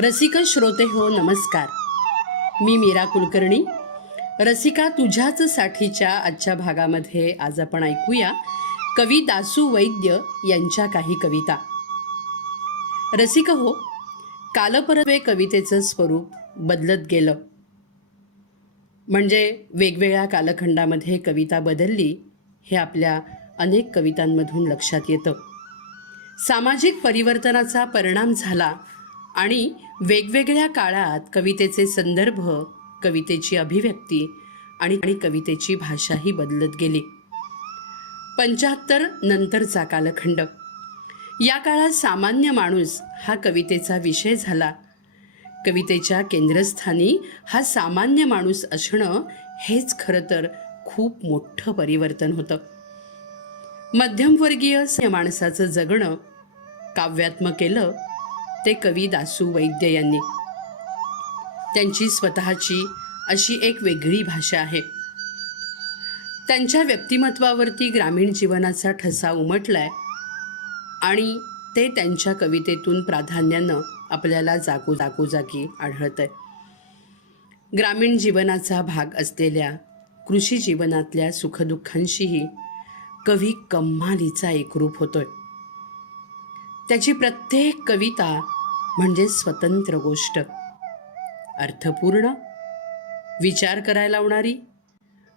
रसिक श्रोते हो, नमस्कार. मी मीरा कुलकर्णी. रसिका तुझ्याच साठीच्या आजच्या भागामध्ये आज आपण ऐकूया कवी दासू वैद्य यांच्या काही कविता. रसिक हो, कालपरत्वे कवितेचं स्वरूप बदलत गेलं. म्हणजे वेगवेगळ्या कालखंडामध्ये कविता बदलली हे आपल्या अनेक कवितांमधून लक्षात येतं. सामाजिक परिवर्तनाचा परिणाम झाला आणि वेगवेगळ्या काळात कवितेचे संदर्भ, कवितेची अभिव्यक्ती आणि कवितेची भाषाही बदलत गेली. 75 नंतरचा कालखंड, या काळात सामान्य माणूस हा कवितेचा विषय झाला. कवितेच्या केंद्रस्थानी हा सामान्य माणूस असणं हेच खरं तर खूप मोठं परिवर्तन होतं. मध्यमवर्गीय माणसाचं जगणं काव्यात्मक केलं ते कवी दासू वैद्य यांनी. त्यांची स्वतःची अशी एक वेगळी भाषा आहे. त्यांच्या व्यक्तिमत्वावरती ग्रामीण जीवनाचा ठसा उमटलाय आणि ते त्यांच्या कवितेतून प्राधान्यानं आपल्याला जागोजागी आढळतंय. ग्रामीण जीवनाचा भाग असलेल्या कृषी जीवनातल्या सुखदुःखांशीही कवी कम्मालीचा एकरूप होतोय. त्याची प्रत्येक कविता म्हणजे स्वतंत्र गोष्ट, अर्थपूर्ण, विचार करायला लावणारी,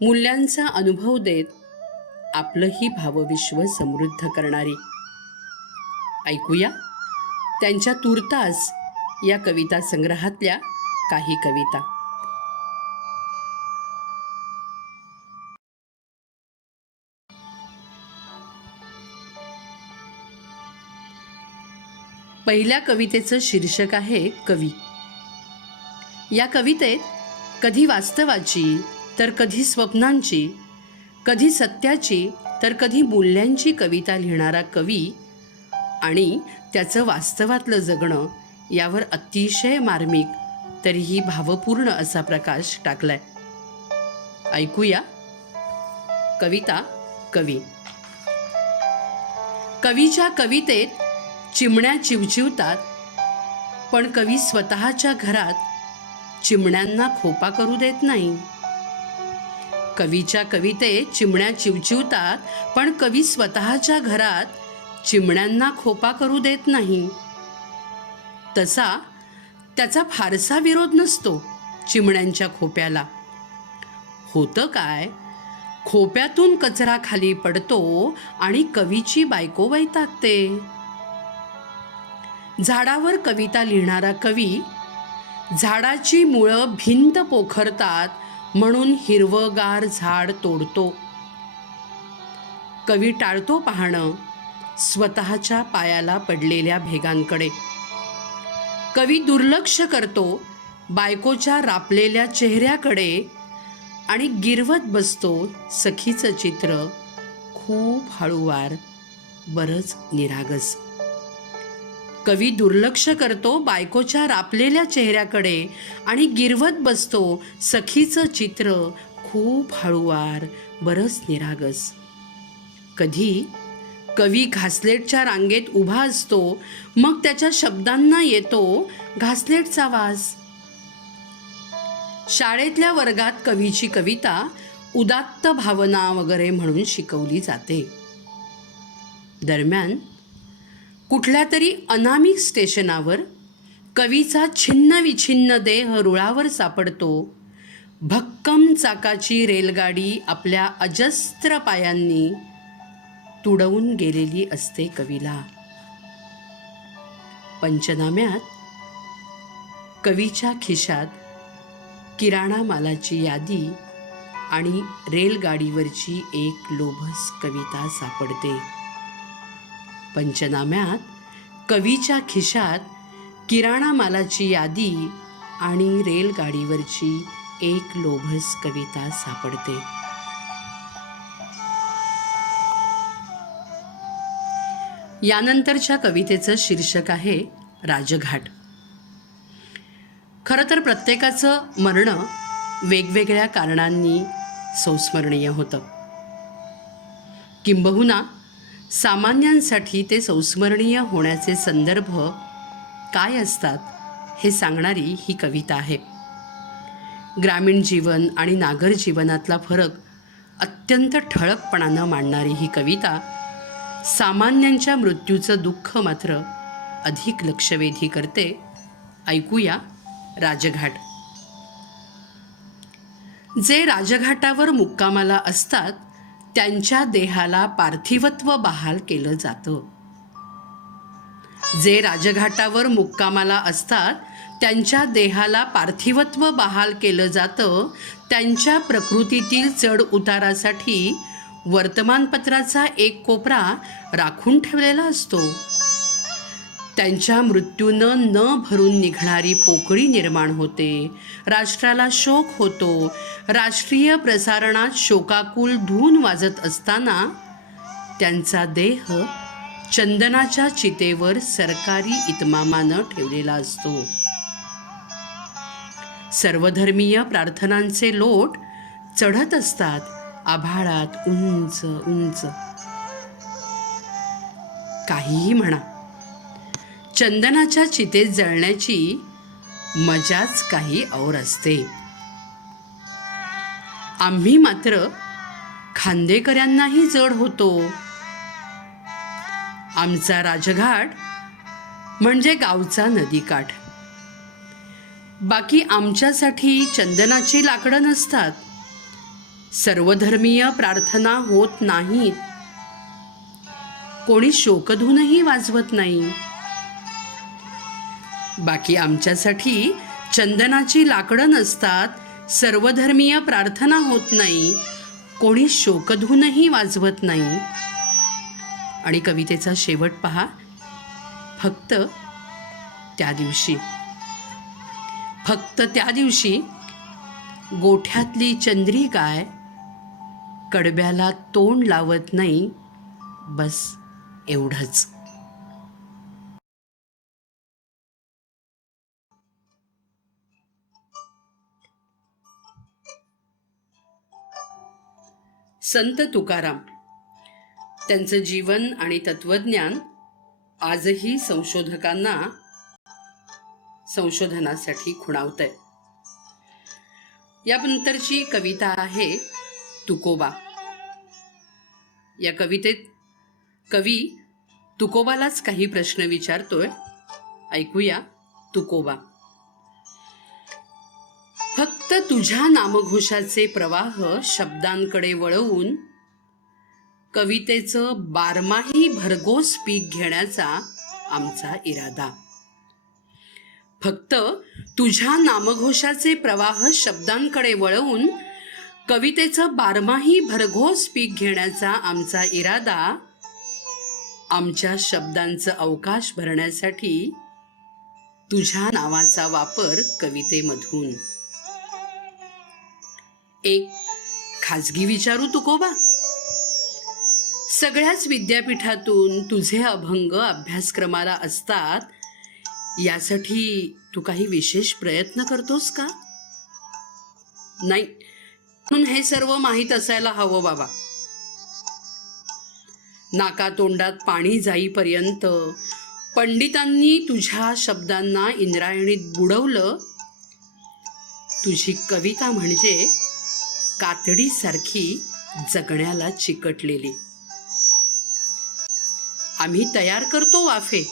मूल्यांचा अनुभव देत आपलंही भावविश्व समृद्ध करणारी. ऐकूया त्यांच्या तूर्तास या कविता संग्रहातल्या काही कविता. पहिल्या कवितेचं शीर्षक आहे कवी. या कवितेत कधी वास्तवाची तर कधी स्वप्नांची, कधी सत्याची तर कधी मूल्यांची कविता लिहिणारा कवी आणि त्याचं वास्तवातलं जगणं यावर अतिशय मार्मिक तरीही भावपूर्ण असा प्रकाश टाकलाय. ऐकूया कविता कवी. कवीच्या कवितेत चिमण्या चिवचिवतात, पण कवी स्वतःच्या घरात चिमण्यांना खोपा करू देत नाही. कवीच्या कवितेत चिमण्या चिवचिवतात, पण कवी स्वतःच्या घरात चिमण्यांना खोपा करू देत नाही. तसा त्याचा फारसा विरोध नसतो चिमण्यांच्या खोप्याला. होतं काय, खोप्यातून कचरा खाली पडतो आणि कवीची बायको वैतागते. झाडावर कविता लिहिणारा कवी झाडाची मुळं भिंत पोखरतात म्हणून हिरवगार झाड तोडतो. कवी टाळतो पाहणं स्वतःच्या पायाला पडलेल्या भेगांकडे. कवी दुर्लक्ष करतो बायकोच्या रापलेल्या चेहऱ्याकडे आणि गिरवत बसतो सखीचं चित्र खूप हळूवार, बरंच निरागस. कवी दुर्लक्ष करतो बायकोच्या रापलेल्या चेहऱ्याकडे आणि गिरवत बसतो सखीचं चित्र खूप हळूवार, बरंच निरागस. कधी कवी घासलेटच्या रांगेत उभा असतो, मग त्याच्या शब्दांना येतो घासलेटचा वास. शाळेतल्या वर्गात कवीची कविता उदात्त भावना वगैरे म्हणून शिकवली जाते. दरम्यान कुठल्या तरी अनामिक स्टेशनावर कवीचा छिन्न विछिन्न देह रुळावर सापडतो. भक्कम चाकाची रेलगाडी आपल्या अजस्त्र पायांनी तुडवून गेलेली असते कवीला. पंचनाम्यात कवीच्या खिशात किराणा मालाची यादी आणि रेलगाडीवरची एक लोभस कविता सापडते. पंचनाम्यात कवीच्या खिशात किराणा मालाची यादी आणि रेलगाडीवरची एक लोभस कविता सापडते. यानंतरच्या कवितेचं शीर्षक आहे राजघाट. खरं तर प्रत्येकाचं मरणं वेगवेगळ्या कारणांनी संस्मरणीय होतं. किंबहुना सामान्यांसाठी ते संस्मरणीय होण्याचे संदर्भ काय असतात हे सांगणारी ही कविता आहे. ग्रामीण जीवन आणि नागर जीवनातला फरक अत्यंत ठळकपणानं मांडणारी ही कविता सामान्यांच्या मृत्यूचं दुःख मात्र अधिक लक्षवेधी करते. ऐकूया राजघाट. जे राजघाटावर मुक्कामाला असतात त्यांच्या देहाला पार्थिवत्व बहाल केलं जातं. जे राजघाटावर मुक्कामाला असतात त्यांच्या देहाला पार्थिवत्व बहाल केलं जातं. त्यांच्या प्रकृतीतील चढ उतारासाठी वर्तमानपत्राचा एक कोपरा राखून ठेवलेला असतो. त्यांच्या मृत्यूनं न भरून निघणारी पोकळी निर्माण होते. राष्ट्राला शोक होतो. राष्ट्रीय प्रसारणात शोकाकुल धून वाजत असताना त्यांचा देह चंदनाच्या चितेवर सरकारी इतमामानं ठेवलेला असतो. सर्वधर्मीय प्रार्थनांचे लोट चढत असतात आभाळात उंच उंच. काहीही म्हणा, चंदनाच्या चितेत जळण्याची मजाच काही और असते. आम्ही मात्र खांदेकऱ्यांनाही जड होतो. आमचा राजघाट म्हणजे गावचा नदीकाठ. बाकी आमच्यासाठी चंदनाची लाकडं नसतात. सर्वधर्मीय प्रार्थना होत नाहीत. कोणी शोकधूनही वाजवत नाही. बाकी आमच्यासाठी चंदनाची लाकडं नसतात. सर्वधर्मीय प्रार्थना होत नाही. कोणी शोकधूनही वाजवत नाही. आणि कवितेचा शेवट पहा. फक्त त्या दिवशी गोठ्यातली चंद्री गाय कडब्याला तोंड लावत नाही. बस एवढंच. संत तुकाराम, त्यांचं जीवन आणि तत्वज्ञान आजही संशोधकांना संशोधनासाठी खुणावतंय. यानंतरची कविता आहे तुकोबा. या कवितेत कवी तुकोबालाच काही प्रश्न विचारतोय. ऐकूया तुकोबा. फक्त तुझ्या नामघोषाचे प्रवाह शब्दांकडे वळवून कवितेचं बारमाही भरघोस पीक घेण्याचा आमचा इरादा. फक्त तुझ्या नामघोषाचे प्रवाह शब्दांकडे वळवून कवितेचं बारमाही भरघोस पीक घेण्याचा आमचा इरादा. आमच्या शब्दांचं अवकाश भरण्यासाठी तुझ्या नावाचा वापर कवितेमधून. एक खाजगी विचारू तुकोबा. सगळ्याच विद्यापीठातून तुझे अभंग अभ्यासक्रमाला असतात. यासाठी तू काही विशेष प्रयत्न करतोस का? नाही, म्हणून हे सर्व माहीत असायला हवं बाबा. नाकातोंडात पाणी जाईपर्यंत पंडितांनी तुझ्या शब्दांना इंद्रायणीत बुडवलं. तुझी कविता म्हणजे कातडीसारखी जगण्याला चिकटलेली. आम्ही तयार करतो वाफे,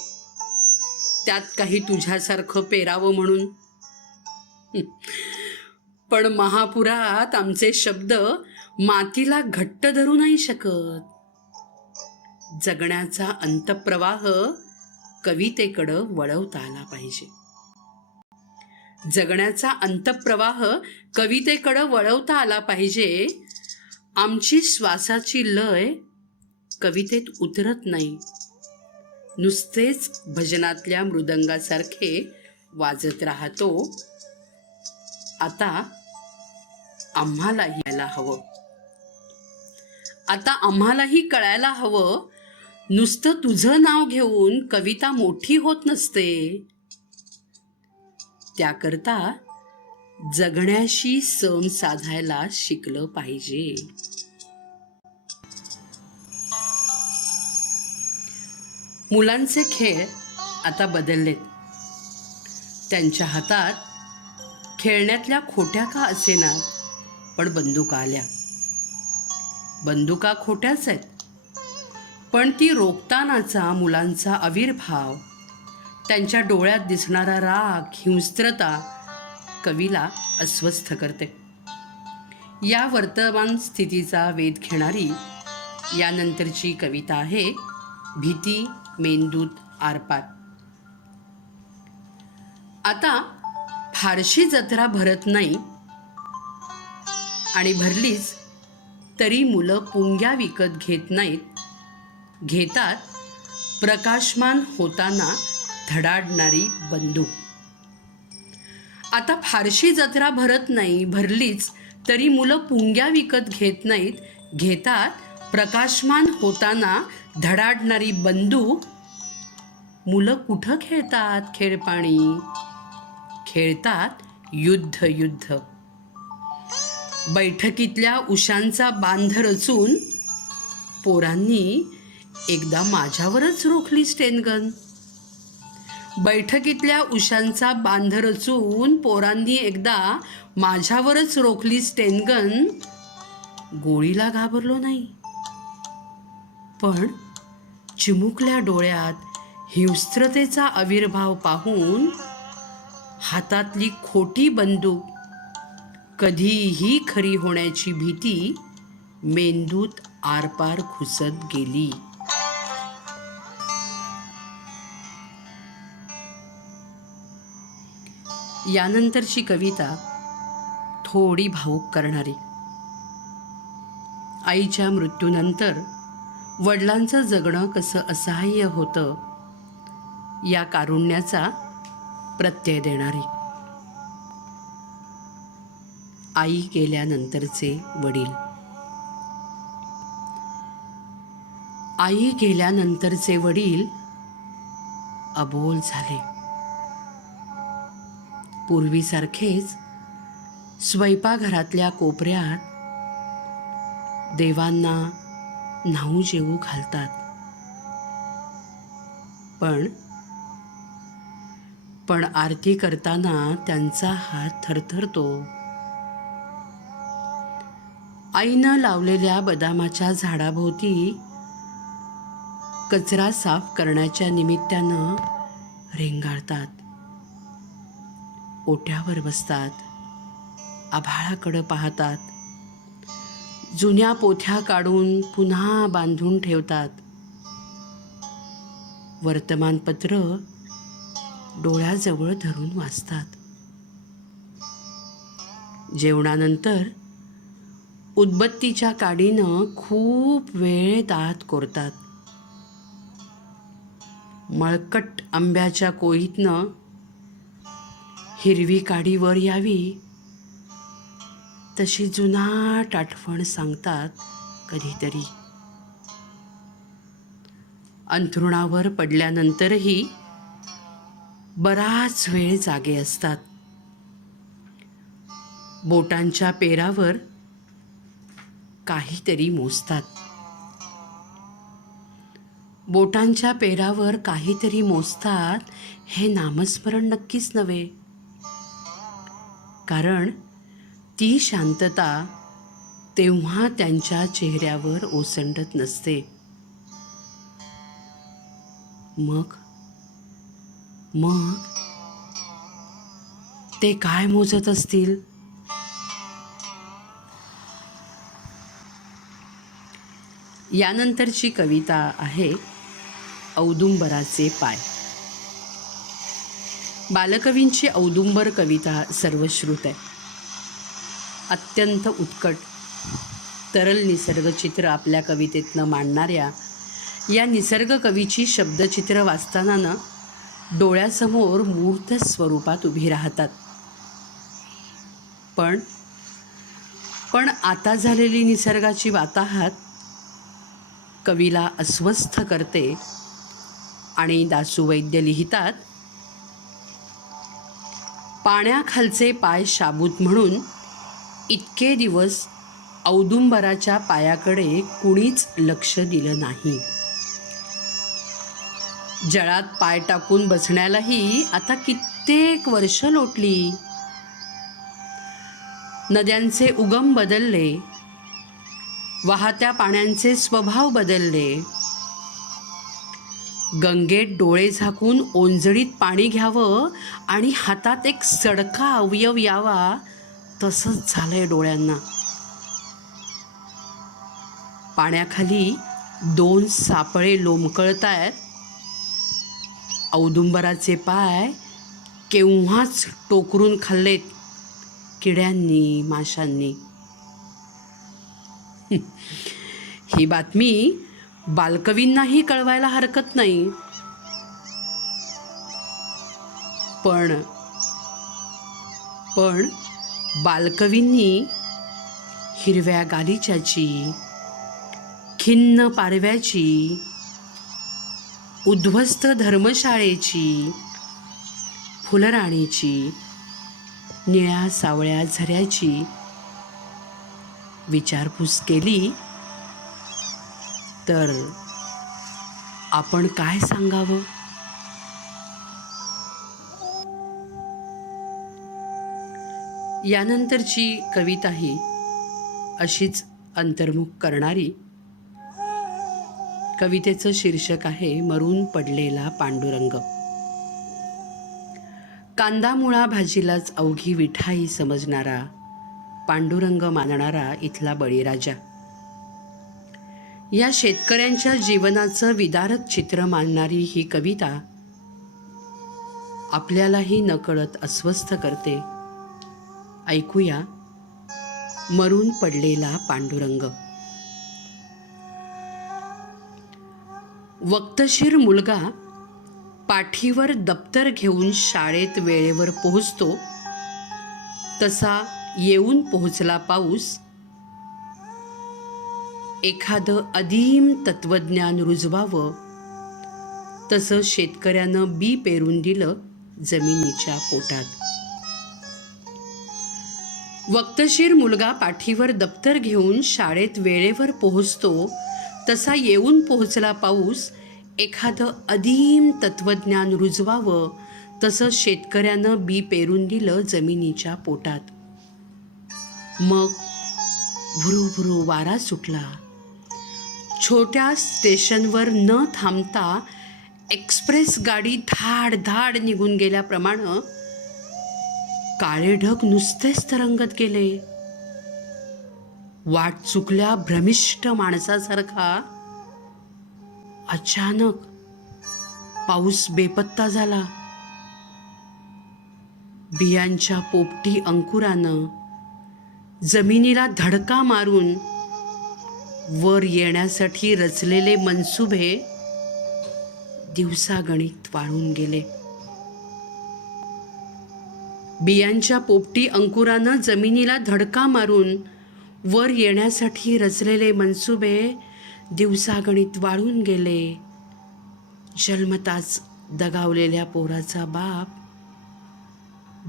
त्यात काही तुझ्यासारखं पेरावं म्हणून. पण महापुरात आमचे शब्द मातीला घट्ट धरू नाही शकत. जगण्याचा अंतप्रवाह कवितेकडं वळवता आला पाहिजे. जगण्याचा अंतप्रवाह कवितेकडं वळवता आला पाहिजे. आमची श्वासाची लय कवितेत उतरत नाही. नुसतेच भजनातल्या मृदंगासारखे वाजत राहतो. आता आम्हालाही यायला हवं. आता आम्हालाही कळायला हवं. नुसतं तुझं नाव घेऊन कविता मोठी होत नसते. त्याकरता जगण्याशी सम साधायला शिकलं पाहिजे. मुलांचे खेळ आता बदललेत. त्यांच्या हातात खेळण्यातल्या खोट्या का असेना, पण बंदुका आल्या. बंदुका खोट्याच आहेत, पण ती रोखतानाचा मुलांचा आविर्भाव, त्यांच्या डोळ्यात दिसणारा राग, हिंस्त्रता कवीला अस्वस्थ करते. या वर्तमान स्थितीचा वेध घेणारी यानंतरची कविता आहे भीती मेंदूत आरपार. आता फारशी जत्रा भरत नाही आणि भरलीच तरी मुलं पुंग्या विकत घेत नाहीत, घेतात प्रकाशमान होताना धडाडणारी बंदूक. आता फारशी जत्रा भरत नाही, भरलीच तरी मुलं पुंग्या विकत घेत नाहीत, घेतात प्रकाशमान होताना धडाडणारी बंदूक. मुलं कुठं खेळतात खेळपाणी, खेळतात युद्ध युद्ध. बैठकीतल्या उशांचा बांध रचून पोरांनी एकदा माझ्यावरच रोखली स्टेनगन. बैठकीतल्या उशांचा बांध रचून पोरांनी एकदा माझ्यावरच रोखली स्टेनगन. गोळीला घाबरलो नाही, पण चिमुकल्या डोळ्यात हिंस्त्रतेचा आविर्भाव पाहून हातातली खोटी बंदूक कधीही खरी होण्याची भीती मेंदूत आरपार घुसत गेली. यानंतरची कविता थोडी भावूक करणारी. आईच्या मृत्यूनंतर वडिलांचं जगणं कसं असहाय्य होतं या कारुण्याचा प्रत्यय देणारी. आई गेल्यानंतरचे वडील. आई गेल्यानंतरचे वडील अबोल झाले. पूर्वीसारखेच स्वयंपाकघरातल्या कोपऱ्यात देवांना न्हाऊ जेवू घालतात, पण आरती करताना त्यांचा हात थरथरतो. आईनं लावलेल्या बदामाच्या झाडाभोवती कचरा साफ करण्याच्या निमित्तानं रेंगाळतात. ओट्यावर बसतात, आभाळाकडं पाहतात, जुन्या पोथ्या काढून पुन्हा बांधून ठेवतात. वर्तमानपत्र डोळ्याजवळ धरून वाचतात. जेवणानंतर उदबत्तीच्या काडीनं खूप वेळ दात कोरतात. मळकट आंब्याच्या कोळीतनं हिरवी काडी वर यावी तशी जुनाट आठवण सांगतात कधीतरी. अंथरुणावर पडल्यानंतरही बराच वेळ जागे असतात. बोटांच्या पेरावर काहीतरी मोजतात. बोटांच्या पेरावर काहीतरी मोजतात हे नामस्मरण नक्कीच नव्हे, कारण ती शांतता तेव्हा त्यांच्या चेहऱ्यावर ओसंडत नसते. मग ते काय मोजत असतील? यानंतरची कविता आहे औदुंबराचे पाय. बालकवींची औदुंबर कविता सर्वश्रुत आहे. अत्यंत उत्कट तरल निसर्गचित्र आपल्या कवितेतनं मांडणाऱ्या या निसर्ग कवीची शब्दचित्र वाचताना डोळ्यासमोर मूर्त स्वरूपात उभी राहतात. पण आता झालेली निसर्गाची वाताहत कवीला अस्वस्थ करते आणि दासू वैद्य लिहितात, पाण्याखालचे पाय शाबूत म्हणून इतके दिवस औदुंबराच्या पायाकडे कुणीच लक्ष दिलं नाही. जळात पाय टाकून बसण्यालाही आता कित्येक वर्ष लोटली. नद्यांचे उगम बदलले, वाहत्या पाण्याचे स्वभाव बदलले. गंगेत डोळे झाकून ओंजळीत पाणी घ्यावं आणि हातात एक सडका अवयव यावा, तसंच झालंय डोळ्यांना. पाण्याखाली 2 सापळे लोंबकळतायत. औदुंबराचे पाय केव्हाच टोकरून खाल्लेत किड्यांनी, माशांनी. ही बातमी बालकवींनाही कळवायला हरकत नाही. पण बालकवींनी हिरव्या गालिच्याची, खिन्न पारव्याची, उद्ध्वस्त धर्मशाळेची, फुलराणीची, निळ्या सावळ्या झऱ्याची विचारपूस केली तर आपण काय सांगावं? यानंतरची कविताही अशीच अंतर्मुख करणारी. कवितेचं शीर्षक आहे मरून पडलेला पांडुरंग. कांदा मुळा भाजीलाच अवघी विठाई समजणारा, पांडुरंग मानणारा इथला बळीराजा. या शेतकऱ्यांच्या जीवनाचं विदारक चित्र मांडणारी ही कविता आपल्यालाही नकळत अस्वस्थ करते. ऐकूया मरून पडलेला पांडुरंग. वक्तशीर मुलगा पाठीवर दप्तर घेऊन शाळेत वेळेवर पोहोचतो, तसा येऊन पोहोचला पाऊस. एखादं अदीम तत्वज्ञान रुजवावं, तसं शेतकऱ्यानं बी पेरून दिलं जमिनीच्या पोटात. वक्तशीर मुलगा पाठीवर दप्तर घेऊन शाळेत वेळेवर पोहोचतो, तसा येऊन पोहोचला पाऊस. एखादं अदीम तत्वज्ञान रुजवावं, तसं शेतकऱ्यानं बी पेरून दिलं जमिनीच्या पोटात. मग भुरूभुरू वारा सुटला. छोट्या स्टेशनवर न थांबता एक्सप्रेस गाडी धाड धाड निघून गेल्याप्रमाणे काळे ढग नुसतेच तरंगत गेले. वाट चुकल्या भ्रमिष्ट माणसासारखा अचानक पाऊस बेपत्ता झाला. बियांच्या पोपटी अंकुरानं जमिनीला धडका मारून वर येण्यासाठी रचलेले मनसुबे दिवसागणित वाळून गेले. बियांच्या पोपटी अंकुरानं जमिनीला धडका मारून वर येण्यासाठी रचलेले मनसुबे दिवसागणित वाळून गेले. जन्मताच दगावलेल्या पोराचा बाप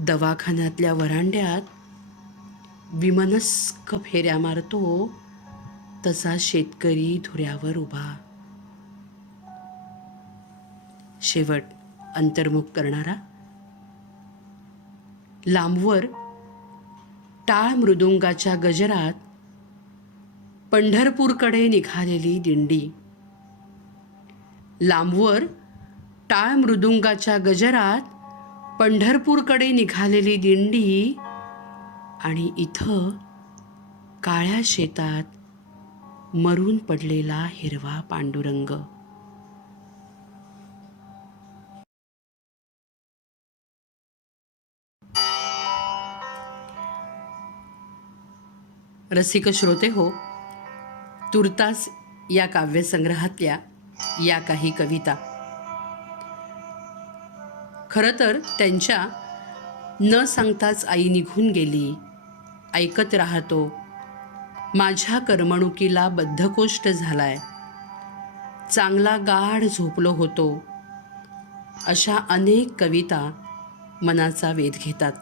दवाखान्यातल्या वरांड्यात विमनस्क फेऱ्या मारतो, तसा शेतकरी धुऱ्यावर उभा. शेवट अंतर्मुख करणारा. लांबवर टाळ मृदुंगाच्या गजरात पंढरपूरकडे निघालेली दिंडी. लांबवर टाळ मृदुंगाच्या गजरात पंढरपूरकडे निघालेली दिंडी. आणि इथं काळ्या शेतात मरून पडलेला हिरवा पांडुरंग. रसिक श्रोते हो, तुर्तास या काव्यसंग्रहातल्या या काही कविता. खरं तर त्यांच्या न सांगताच आई निघून गेली, ऐकत राहतो, माझ्या करमणुकीला बद्धकोष्ठ झालाय, चांगला गाढ झोपलो होतो, अशा अनेक कविता मनाचा वेध घेतात.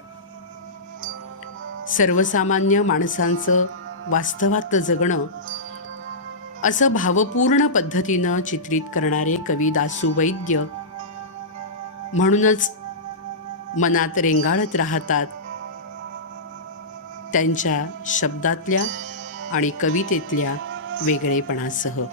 सर्वसामान्य माणसांचं वास्तवात जगणं असं भावपूर्ण पद्धतीनं चित्रित करणारे कवी दासू वैद्य. म्हणूनच मनात रेंगाळत राहतात त्यांच्या शब्दातल्या आणि कवितेतल्या वेगळेपणासह.